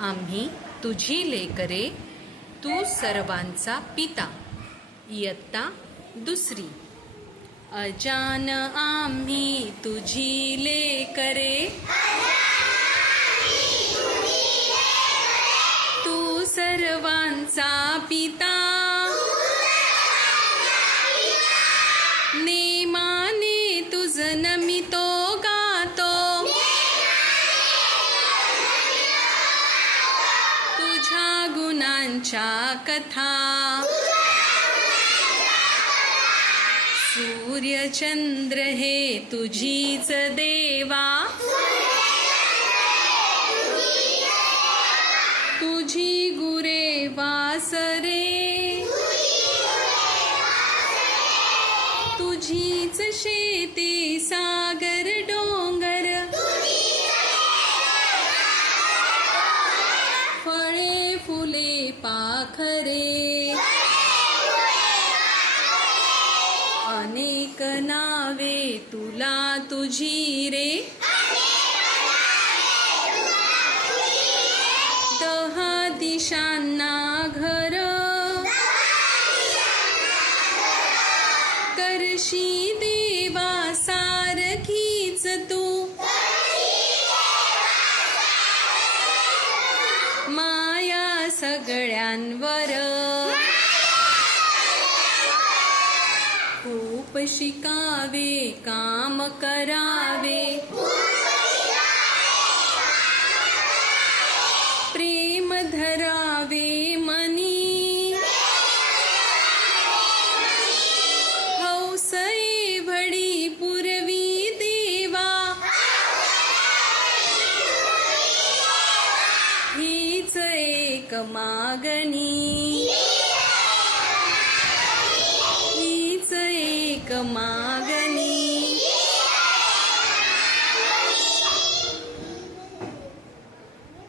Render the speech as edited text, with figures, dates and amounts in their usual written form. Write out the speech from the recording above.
आम्ही तुझी लेकरे, तू सर्वांचा पिता. इयत्ता दुसरी. अजान आम्ही तुझी लेकरे, तू सर्वांचा पिता. नेमाने तुझ नमितो गातो, तुझ्या गुणांच्या कथा. सूर्य चंद्र हे तुझीच देवा, तुझी गुरे वासरे, तुझीच शेती सागर डोंगर. फळे फुले पाखरे, अनेक नावे तुला तुझी रे. 10 दिशांना घर, करशी देवा सारखीच तू. माया सगळ्यांवर, खूप शिकावे काम करावे. प्रेम धरावे मनी, हौस एवढी पुरवी देवा. हीच एक मागणी, हीच एक मागणी.